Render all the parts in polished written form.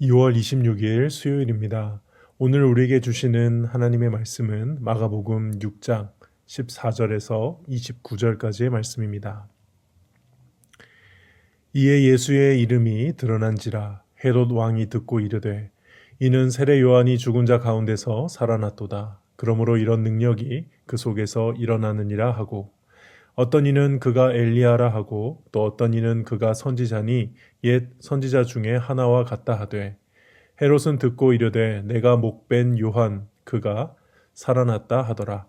2월 26일 수요일입니다. 오늘 우리에게 주시는 하나님의 말씀은 마가복음 6장 14절에서 29절까지의 말씀입니다. 이에 예수의 이름이 드러난지라 헤롯 왕이 듣고 이르되 이는 세례 요한이 죽은 자 가운데서 살아났도다. 그러므로 이런 능력이 그 속에서 일어나느니라 하고 어떤 이는 그가 엘리야라 하고 또 어떤 이는 그가 선지자니 옛 선지자 중에 하나와 같다 하되 헤롯은 듣고 이르되 내가 목벤 요한 그가 살아났다 하더라.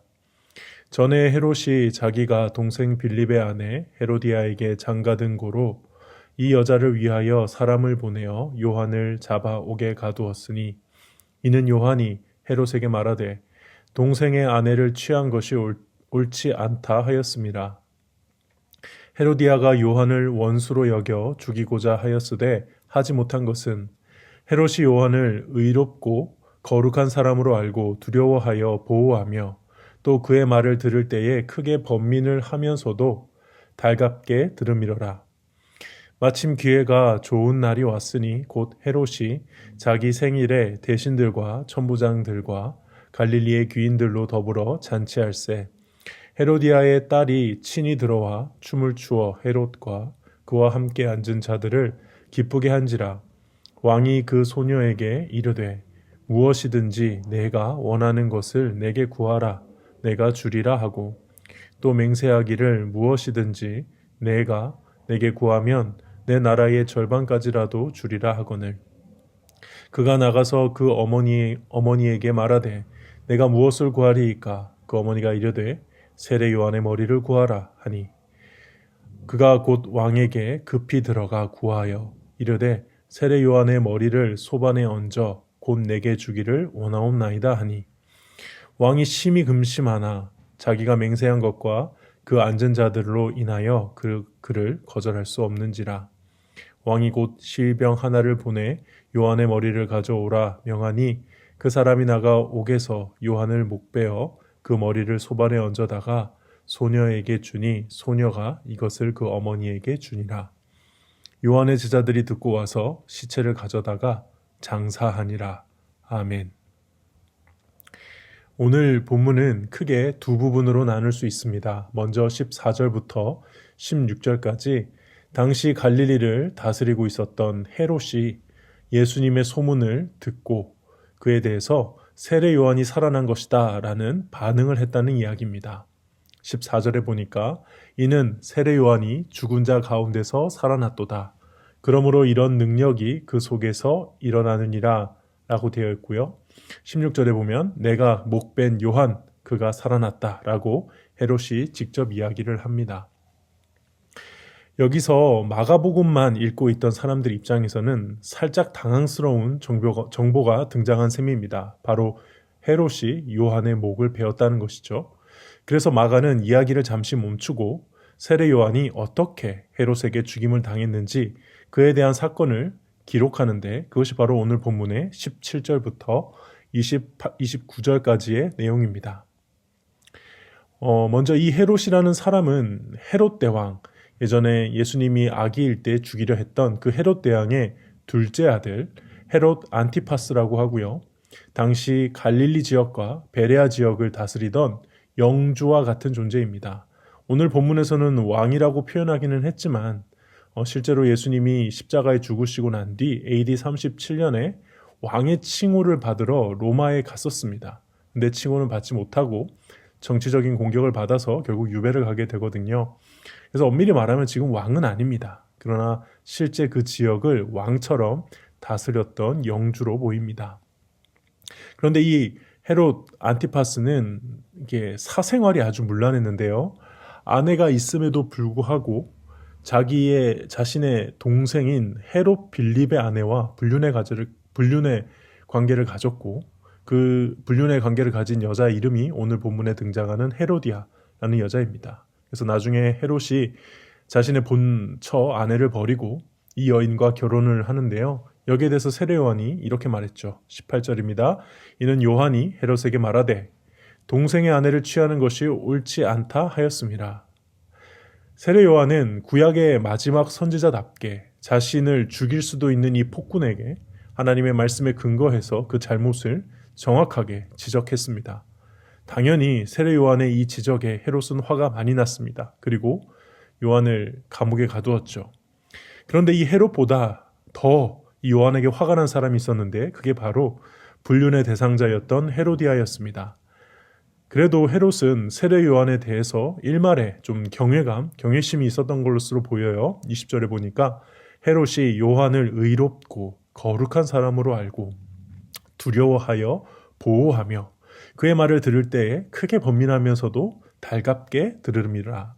전에 헤롯이 자기가 동생 빌립의 아내 헤로디아에게 장가든 고로 이 여자를 위하여 사람을 보내어 요한을 잡아 옥에 가두었으니 이는 요한이 헤롯에게 말하되 동생의 아내를 취한 것이 옳지 않다 하였습니다. 헤로디아가 요한을 원수로 여겨 죽이고자 하였으되 하지 못한 것은 헤롯이 요한을 의롭고 거룩한 사람으로 알고 두려워하여 보호하며 또 그의 말을 들을 때에 크게 번민을 하면서도 달갑게 들음이러라. 마침 기회가 좋은 날이 왔으니 곧 헤롯이 자기 생일에 대신들과 천부장들과 갈릴리의 귀인들로 더불어 잔치할세. 헤로디아의 딸이 친히 들어와 춤을 추어 헤롯과 그와 함께 앉은 자들을 기쁘게 한지라. 왕이 그 소녀에게 이르되 무엇이든지 내가 원하는 것을 내게 구하라 내가 주리라 하고 또 맹세하기를 무엇이든지 내가 내게 구하면 내 나라의 절반까지라도 주리라 하거늘 그가 나가서 그 어머니에게 말하되 내가 무엇을 구하리이까 그 어머니가 이르되 세례 요한의 머리를 구하라 하니 그가 곧 왕에게 급히 들어가 구하여 이르되 세례 요한의 머리를 소반에 얹어 곧 내게 주기를 원하옵나이다 하니 왕이 심히 금심하나 자기가 맹세한 것과 그 앉은 자들로 인하여 그를 거절할 수 없는지라. 왕이 곧 시병 하나를 보내 요한의 머리를 가져오라 명하니 그 사람이 나가 옥에서 요한을 목베어 그 머리를 소반에 얹어다가 소녀에게 주니 소녀가 이것을 그 어머니에게 주니라. 요한의 제자들이 듣고 와서 시체를 가져다가 장사하니라. 아멘. 오늘 본문은 크게 두 부분으로 나눌 수 있습니다. 먼저 14절부터 16절까지 당시 갈릴리를 다스리고 있었던 헤롯이 예수님의 소문을 듣고 그에 대해서 세례 요한이 살아난 것이다 라는 반응을 했다는 이야기입니다. 14절에 보니까 이는 세례 요한이 죽은 자 가운데서 살아났도다. 그러므로 이런 능력이 그 속에서 일어나느니라 라고 되어 있고요. 16절에 보면 내가 목벤 요한 그가 살아났다 라고 헤롯이 직접 이야기를 합니다. 여기서 마가복음만 읽고 있던 사람들 입장에서는 살짝 당황스러운 정보가 등장한 셈입니다. 바로 헤롯이 요한의 목을 베었다는 것이죠. 그래서 마가는 이야기를 잠시 멈추고 세례 요한이 어떻게 헤롯에게 죽임을 당했는지 그에 대한 사건을 기록하는데 그것이 바로 오늘 본문의 17절부터 29절까지의 내용입니다. 먼저 이 헤롯이라는 사람은 헤롯 대왕, 예전에 예수님이 아기일 때 죽이려 했던 그 헤롯 대왕의 둘째 아들 헤롯 안티파스라고 하고요. 당시 갈릴리 지역과 베레아 지역을 다스리던 영주와 같은 존재입니다. 오늘 본문에서는 왕이라고 표현하기는 했지만 실제로 예수님이 십자가에 죽으시고 난 뒤 AD 37년에 왕의 칭호를 받으러 로마에 갔었습니다. 근데 칭호는 받지 못하고 정치적인 공격을 받아서 결국 유배를 가게 되거든요. 그래서 엄밀히 말하면 지금 왕은 아닙니다. 그러나 실제 그 지역을 왕처럼 다스렸던 영주로 보입니다. 그런데 이 헤롯 안티파스는 이게 사생활이 아주 문란했는데요. 아내가 있음에도 불구하고 자신의 동생인 헤롯 빌립의 아내와 불륜의 관계를 가졌고 그 불륜의 관계를 가진 여자 이름이 오늘 본문에 등장하는 헤로디아라는 여자입니다. 그래서 나중에 헤롯이 자신의 본처 아내를 버리고 이 여인과 결혼을 하는데요. 여기에 대해서 세례 요한이 이렇게 말했죠. 18절입니다. 이는 요한이 헤롯에게 말하되 동생의 아내를 취하는 것이 옳지 않다 하였습니다. 세례 요한은 구약의 마지막 선지자답게 자신을 죽일 수도 있는 이 폭군에게 하나님의 말씀에 근거해서 그 잘못을 정확하게 지적했습니다. 당연히 세례 요한의 이 지적에 헤롯은 화가 많이 났습니다. 그리고 요한을 감옥에 가두었죠. 그런데 이 헤롯보다 더 이 요한에게 화가 난 사람이 있었는데 그게 바로 불륜의 대상자였던 헤로디아였습니다. 그래도 헤롯은 세례 요한에 대해서 일말에 좀 경외심이 있었던 것으로 보여요. 20절에 보니까 헤롯이 요한을 의롭고 거룩한 사람으로 알고 두려워하여 보호하며 그의 말을 들을 때에 크게 번민하면서도 달갑게 들음이러라.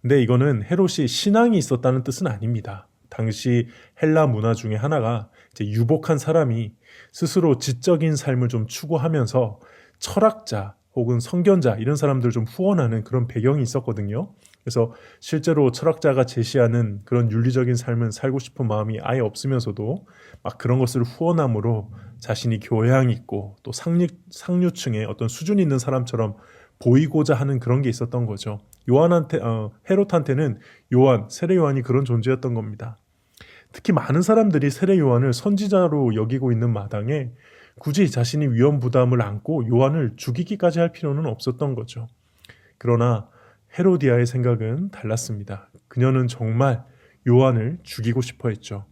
근데 이거는 헤롯이 신앙이 있었다는 뜻은 아닙니다. 당시 헬라 문화 중에 하나가 이제 유복한 사람이 스스로 지적인 삶을 좀 추구하면서 철학자 혹은 성견자 이런 사람들을 좀 후원하는 그런 배경이 있었거든요. 그래서 실제로 철학자가 제시하는 그런 윤리적인 삶은 살고 싶은 마음이 아예 없으면서도 막 그런 것을 후원함으로 자신이 교양 있고 또 상류층의 어떤 수준 있는 사람처럼 보이고자 하는 그런 게 있었던 거죠. 헤롯한테는 세례 요한이 그런 존재였던 겁니다. 특히 많은 사람들이 세례 요한을 선지자로 여기고 있는 마당에 굳이 자신이 위험 부담을 안고 요한을 죽이기까지 할 필요는 없었던 거죠. 그러나 헤로디아의 생각은 달랐습니다. 그녀는 정말 요한을 죽이고 싶어 했죠.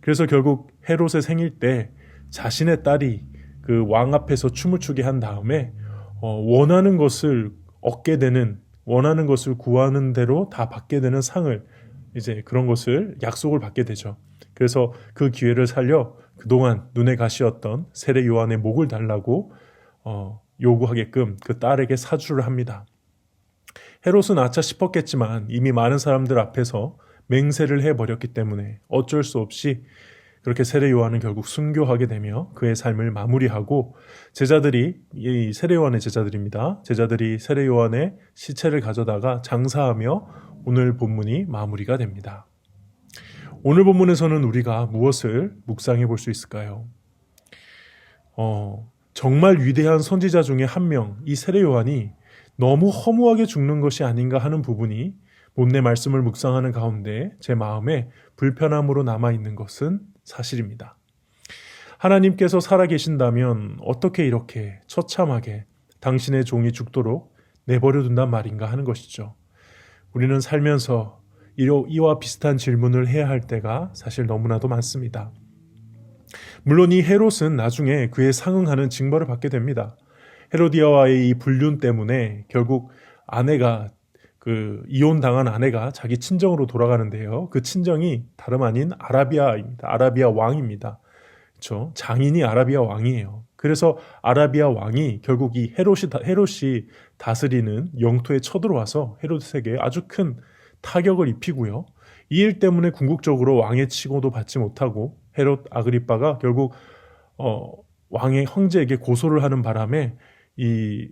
그래서 결국 헤롯의 생일 때 자신의 딸이 그 왕 앞에서 춤을 추게 한 다음에 원하는 것을 얻게 되는, 원하는 것을 구하는 대로 다 받게 되는 상을, 이제 그런 것을 약속을 받게 되죠. 그래서 그 기회를 살려 그동안 눈에 가시였던 세례 요한의 목을 달라고 요구하게끔 그 딸에게 사주를 합니다. 헤롯은 아차 싶었겠지만 이미 많은 사람들 앞에서 맹세를 해버렸기 때문에 어쩔 수 없이 그렇게 세례 요한은 결국 순교하게 되며 그의 삶을 마무리하고 이 세례 요한의 제자들입니다. 제자들이 세례 요한의 시체를 가져다가 장사하며 오늘 본문이 마무리가 됩니다. 오늘 본문에서는 우리가 무엇을 묵상해 볼 수 있을까요? 정말 위대한 선지자 중에 한 명, 이 세례 요한이 너무 허무하게 죽는 것이 아닌가 하는 부분이 본문의 말씀을 묵상하는 가운데 제 마음에 불편함으로 남아있는 것은 사실입니다. 하나님께서 살아계신다면 어떻게 이렇게 처참하게 당신의 종이 죽도록 내버려 둔단 말인가 하는 것이죠. 우리는 살면서 이와 비슷한 질문을 해야 할 때가 사실 너무나도 많습니다. 물론 이 헤롯은 나중에 그에 상응하는 징벌을 받게 됩니다. 헤로디아와의 이 불륜 때문에 결국 이혼당한 아내가 자기 친정으로 돌아가는데요. 그 친정이 다름 아닌 아라비아입니다. 아라비아 왕입니다. 그렇죠? 장인이 아라비아 왕이에요. 그래서 아라비아 왕이 결국 이 헤롯이 다스리는 영토에 쳐들어와서 헤롯에게 아주 큰 타격을 입히고요. 이 일 때문에 궁극적으로 왕의 칭호도 받지 못하고 헤롯 아그리빠가 결국 왕의 형제에게 고소를 하는 바람에 이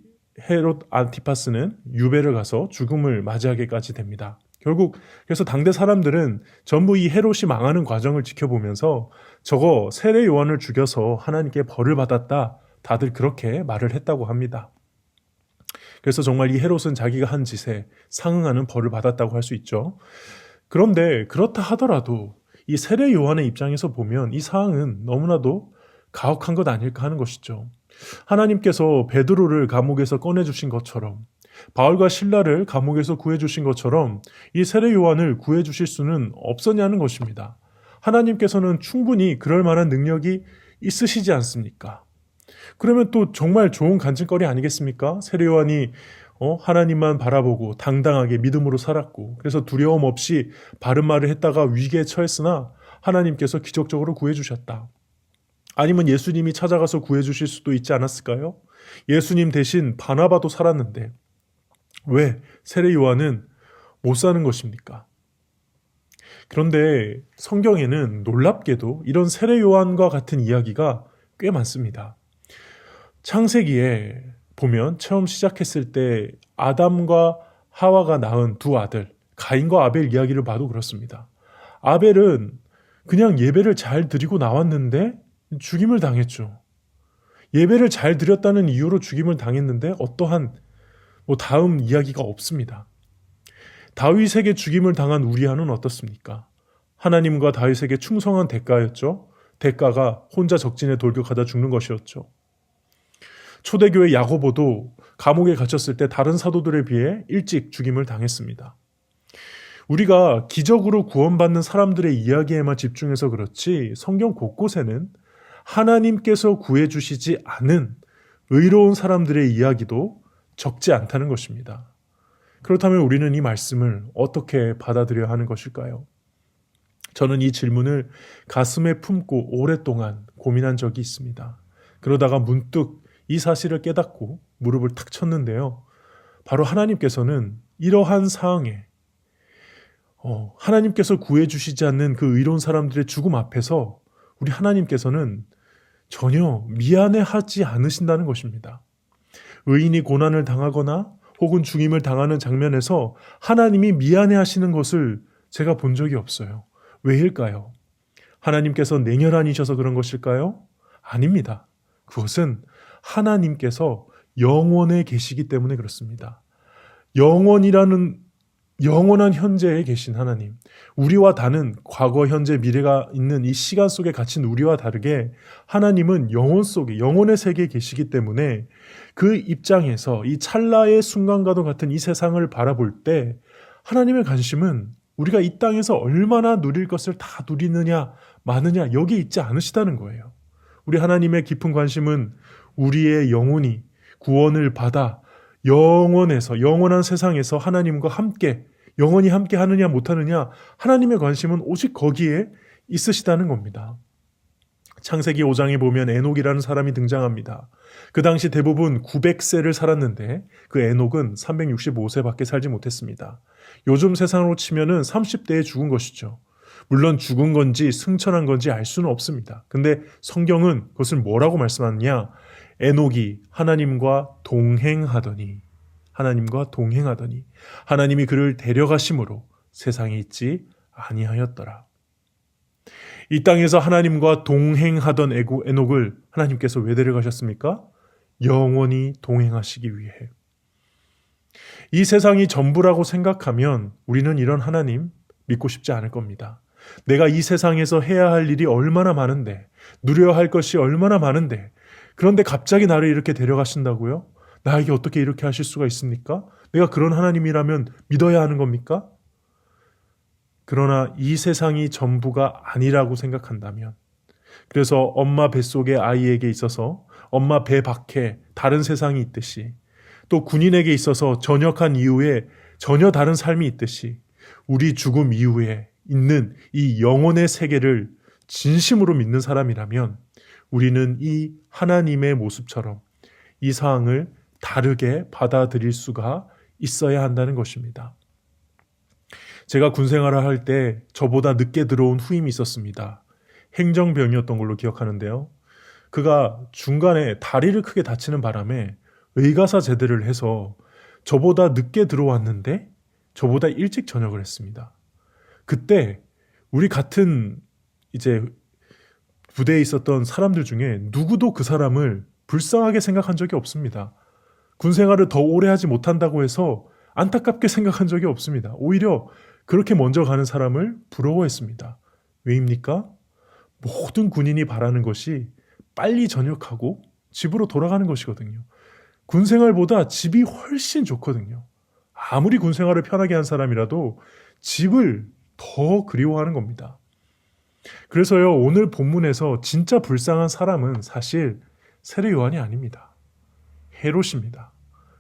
헤롯 안티파스는 유배를 가서 죽음을 맞이하게까지 됩니다. 결국 그래서 당대 사람들은 전부 이 헤롯이 망하는 과정을 지켜보면서 저거 세례 요한을 죽여서 하나님께 벌을 받았다, 다들 그렇게 말을 했다고 합니다. 그래서 정말 이 헤롯은 자기가 한 짓에 상응하는 벌을 받았다고 할 수 있죠. 그런데 그렇다 하더라도 이 세례 요한의 입장에서 보면 이 사항은 너무나도 가혹한 것 아닐까 하는 것이죠. 하나님께서 베드로를 감옥에서 꺼내주신 것처럼, 바울과 실라를 감옥에서 구해주신 것처럼 이 세례 요한을 구해주실 수는 없었냐는 것입니다. 하나님께서는 충분히 그럴 만한 능력이 있으시지 않습니까? 그러면 또 정말 좋은 간증거리 아니겠습니까? 세례 요한이 하나님만 바라보고 당당하게 믿음으로 살았고, 그래서 두려움 없이 바른 말을 했다가 위기에 처했으나 하나님께서 기적적으로 구해주셨다. 아니면 예수님이 찾아가서 구해주실 수도 있지 않았을까요? 예수님 대신 바나바도 살았는데 왜 세례 요한은 못 사는 것입니까? 그런데 성경에는 놀랍게도 이런 세례 요한과 같은 이야기가 꽤 많습니다. 창세기에 보면 처음 시작했을 때 아담과 하와가 낳은 두 아들, 가인과 아벨 이야기를 봐도 그렇습니다. 아벨은 그냥 예배를 잘 드리고 나왔는데 죽임을 당했죠. 예배를 잘 드렸다는 이유로 죽임을 당했는데 어떠한 다음 이야기가 없습니다. 다윗에게 죽임을 당한 우리아는 어떻습니까? 하나님과 다윗에게 충성한 대가였죠. 대가가 혼자 적진에 돌격하다 죽는 것이었죠. 초대교회 야고보도 감옥에 갇혔을 때 다른 사도들에 비해 일찍 죽임을 당했습니다. 우리가 기적으로 구원받는 사람들의 이야기에만 집중해서 그렇지 성경 곳곳에는 하나님께서 구해주시지 않은 의로운 사람들의 이야기도 적지 않다는 것입니다. 그렇다면 우리는 이 말씀을 어떻게 받아들여야 하는 것일까요? 저는 이 질문을 가슴에 품고 오랫동안 고민한 적이 있습니다. 그러다가 문득 이 사실을 깨닫고 무릎을 탁 쳤는데요. 바로 하나님께서는 이러한 상황에 하나님께서 구해주시지 않는 그 의로운 사람들의 죽음 앞에서 우리 하나님께서는 전혀 미안해하지 않으신다는 것입니다. 의인이 고난을 당하거나 혹은 죽임을 당하는 장면에서 하나님이 미안해하시는 것을 제가 본 적이 없어요. 왜일까요? 하나님께서 냉혈한이셔서 그런 것일까요? 아닙니다. 그것은 하나님께서 영원에 계시기 때문에 그렇습니다. 영원한 현재에 계신 하나님, 우리와 다른 과거, 현재, 미래가 있는 이 시간 속에 갇힌 우리와 다르게 하나님은 영원 속에, 영원의 세계에 계시기 때문에 그 입장에서 이 찰나의 순간과도 같은 이 세상을 바라볼 때 하나님의 관심은 우리가 이 땅에서 얼마나 누릴 것을 다 누리느냐 마느냐 여기에 있지 않으시다는 거예요. 우리 하나님의 깊은 관심은 우리의 영혼이 구원을 받아 영원한 세상에서 하나님과 함께 영원히 함께 하느냐 못하느냐 하나님의 관심은 오직 거기에 있으시다는 겁니다. 창세기 5장에 보면 에녹이라는 사람이 등장합니다. 그 당시 대부분 900세를 살았는데 그 에녹은 365세밖에 살지 못했습니다. 요즘 세상으로 치면은 30대에 죽은 것이죠. 물론 죽은 건지 승천한 건지 알 수는 없습니다. 근데 성경은 그것을 뭐라고 말씀하느냐? 에녹이 하나님과 동행하더니 하나님이 그를 데려가심으로 세상에 있지 아니하였더라. 이 땅에서 하나님과 동행하던 에녹을 하나님께서 왜 데려가셨습니까? 영원히 동행하시기 위해. 이 세상이 전부라고 생각하면 우리는 이런 하나님 믿고 싶지 않을 겁니다. 내가 이 세상에서 해야 할 일이 얼마나 많은데, 누려야 할 것이 얼마나 많은데, 그런데 갑자기 나를 이렇게 데려가신다고요? 나에게 어떻게 이렇게 하실 수가 있습니까? 내가 그런 하나님이라면 믿어야 하는 겁니까? 그러나 이 세상이 전부가 아니라고 생각한다면, 그래서 엄마 뱃속의 아이에게 있어서 엄마 배 밖에 다른 세상이 있듯이, 또 군인에게 있어서 전역한 이후에 전혀 다른 삶이 있듯이 우리 죽음 이후에 있는 이 영혼의 세계를 진심으로 믿는 사람이라면 우리는 이 하나님의 모습처럼 이 상황을 다르게 받아들일 수가 있어야 한다는 것입니다. 제가 군 생활을 할 때 저보다 늦게 들어온 후임이 있었습니다. 행정병이었던 걸로 기억하는데요. 그가 중간에 다리를 크게 다치는 바람에 의가사 제대를 해서 저보다 늦게 들어왔는데 저보다 일찍 전역을 했습니다. 그때 우리 같은 이제 부대에 있었던 사람들 중에 누구도 그 사람을 불쌍하게 생각한 적이 없습니다. 군 생활을 더 오래 하지 못한다고 해서 안타깝게 생각한 적이 없습니다. 오히려 그렇게 먼저 가는 사람을 부러워했습니다. 왜입니까? 모든 군인이 바라는 것이 빨리 전역하고 집으로 돌아가는 것이거든요. 군 생활보다 집이 훨씬 좋거든요. 아무리 군 생활을 편하게 한 사람이라도 집을 더 그리워하는 겁니다. 그래서요, 오늘 본문에서 진짜 불쌍한 사람은 사실 세례 요한이 아닙니다. 헤롯입니다.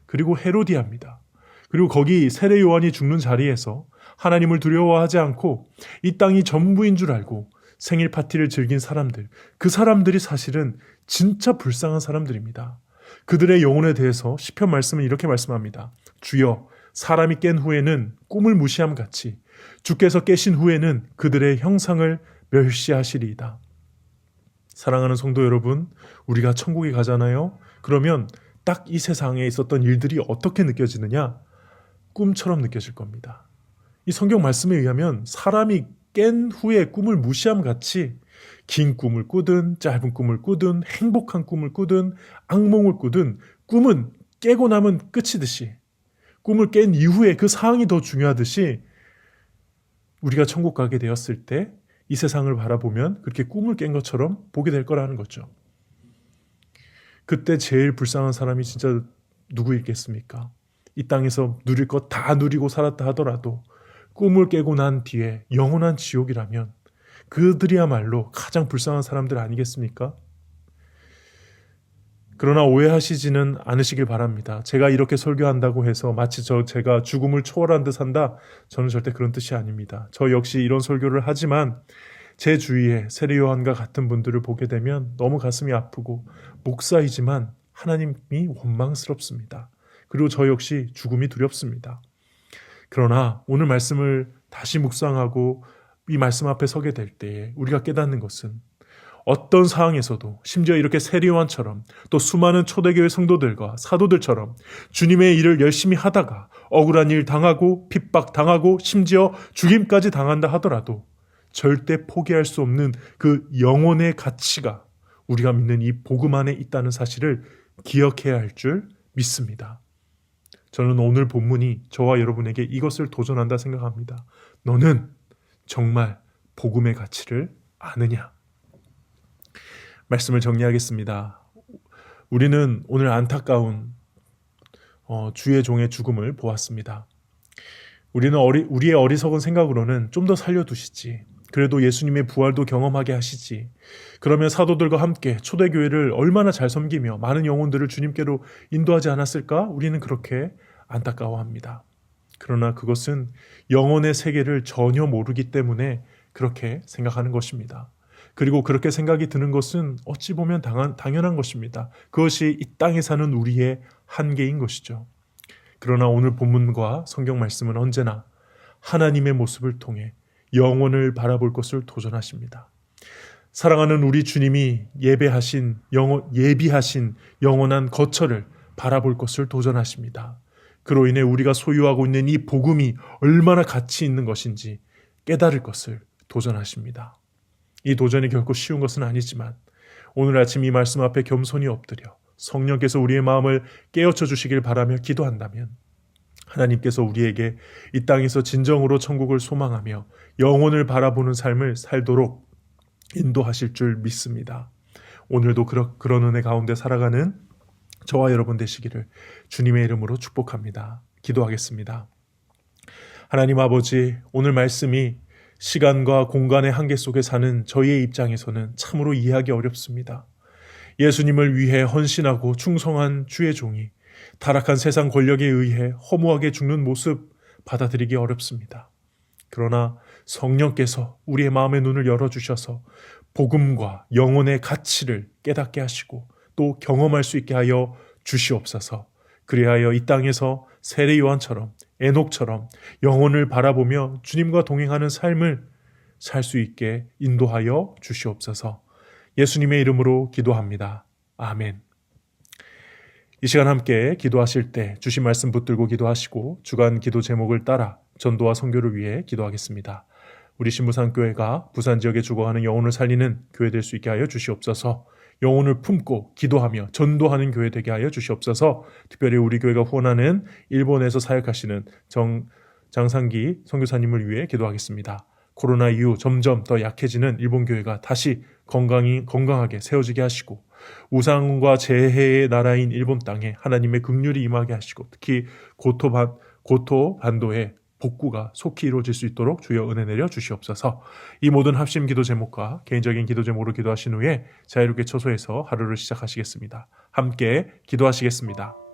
그리고 헤로디아입니다. 그리고 거기 세례 요한이 죽는 자리에서 하나님을 두려워하지 않고 이 땅이 전부인 줄 알고 생일 파티를 즐긴 사람들, 그 사람들이 사실은 진짜 불쌍한 사람들입니다. 그들의 영혼에 대해서 시편 말씀은 이렇게 말씀합니다. 주여, 사람이 깬 후에는 꿈을 무시함 같이 주께서 깨신 후에는 그들의 형상을 멸시하시리이다. 사랑하는 성도 여러분, 우리가 천국에 가잖아요. 그러면 딱 이 세상에 있었던 일들이 어떻게 느껴지느냐? 꿈처럼 느껴질 겁니다. 이 성경 말씀에 의하면 사람이 깬 후에 꿈을 무시함 같이 긴 꿈을 꾸든 짧은 꿈을 꾸든 행복한 꿈을 꾸든 악몽을 꾸든 꿈은 깨고 나면 끝이듯이, 꿈을 깬 이후에 그 상황이 더 중요하듯이 우리가 천국 가게 되었을 때 이 세상을 바라보면 그렇게 꿈을 깬 것처럼 보게 될 거라는 거죠. 그때 제일 불쌍한 사람이 진짜 누구이겠습니까? 이 땅에서 누릴 것 다 누리고 살았다 하더라도 꿈을 깨고 난 뒤에 영원한 지옥이라면 그들이야말로 가장 불쌍한 사람들 아니겠습니까? 그러나 오해하시지는 않으시길 바랍니다. 제가 이렇게 설교한다고 해서 마치 제가 죽음을 초월한 듯 한다? 저는 절대 그런 뜻이 아닙니다. 저 역시 이런 설교를 하지만 제 주위에 세례 요한과 같은 분들을 보게 되면 너무 가슴이 아프고 목사이지만 하나님이 원망스럽습니다. 그리고 저 역시 죽음이 두렵습니다. 그러나 오늘 말씀을 다시 묵상하고 이 말씀 앞에 서게 될 때에 우리가 깨닫는 것은 어떤 상황에서도 심지어 이렇게 세례 요한처럼 또 수많은 초대교회 성도들과 사도들처럼 주님의 일을 열심히 하다가 억울한 일 당하고 핍박당하고 심지어 죽임까지 당한다 하더라도 절대 포기할 수 없는 그 영혼의 가치가 우리가 믿는 이 복음 안에 있다는 사실을 기억해야 할 줄 믿습니다. 저는 오늘 본문이 저와 여러분에게 이것을 도전한다 생각합니다. 너는 정말 복음의 가치를 아느냐? 말씀을 정리하겠습니다. 우리는 오늘 안타까운 주의 종의 죽음을 보았습니다. 우리는 우리의 어리석은 생각으로는 좀 더 살려두시지. 그래도 예수님의 부활도 경험하게 하시지. 그러면 사도들과 함께 초대교회를 얼마나 잘 섬기며 많은 영혼들을 주님께로 인도하지 않았을까? 우리는 그렇게 안타까워합니다. 그러나 그것은 영혼의 세계를 전혀 모르기 때문에 그렇게 생각하는 것입니다. 그리고 그렇게 생각이 드는 것은 어찌 보면 당연한 것입니다. 그것이 이 땅에 사는 우리의 한계인 것이죠. 그러나 오늘 본문과 성경 말씀은 언제나 하나님의 모습을 통해 영혼을 바라볼 것을 도전하십니다. 사랑하는 우리 주님이 예비하신 영원한 거처를 바라볼 것을 도전하십니다. 그로 인해 우리가 소유하고 있는 이 복음이 얼마나 가치 있는 것인지 깨달을 것을 도전하십니다. 이 도전이 결코 쉬운 것은 아니지만 오늘 아침 이 말씀 앞에 겸손히 엎드려 성령께서 우리의 마음을 깨우쳐 주시길 바라며 기도한다면 하나님께서 우리에게 이 땅에서 진정으로 천국을 소망하며 영혼을 바라보는 삶을 살도록 인도하실 줄 믿습니다. 오늘도 그런 은혜 가운데 살아가는 저와 여러분 되시기를 주님의 이름으로 축복합니다. 기도하겠습니다. 하나님 아버지, 오늘 말씀이 시간과 공간의 한계 속에 사는 저희의 입장에서는 참으로 이해하기 어렵습니다. 예수님을 위해 헌신하고 충성한 주의 종이 타락한 세상 권력에 의해 허무하게 죽는 모습 받아들이기 어렵습니다. 그러나 성령께서 우리의 마음의 눈을 열어주셔서 복음과 영혼의 가치를 깨닫게 하시고 또 경험할 수 있게 하여 주시옵소서. 그리하여 이 땅에서 세례 요한처럼 에녹처럼 영혼을 바라보며 주님과 동행하는 삶을 살 수 있게 인도하여 주시옵소서. 예수님의 이름으로 기도합니다. 아멘. 이 시간 함께 기도하실 때 주신 말씀 붙들고 기도하시고 주간 기도 제목을 따라 전도와 선교를 위해 기도하겠습니다. 우리 신부산교회가 부산 지역에 죽어가는 영혼을 살리는 교회 될 수 있게 하여 주시옵소서. 영혼을 품고 기도하며 전도하는 교회 되게 하여 주시옵소서. 특별히 우리 교회가 후원하는 일본에서 사역하시는 장상기 선교사님을 위해 기도하겠습니다. 코로나 이후 점점 더 약해지는 일본 교회가 다시 건강하게 세워지게 하시고 우상과 재해의 나라인 일본 땅에 하나님의 긍휼이 임하게 하시고 특히 고토 반도의 복구가 속히 이루어질 수 있도록 주여 은혜 내려 주시옵소서. 이 모든 합심 기도 제목과 개인적인 기도 제목으로 기도하신 후에 자유롭게 처소에서 하루를 시작하시겠습니다. 함께 기도하시겠습니다.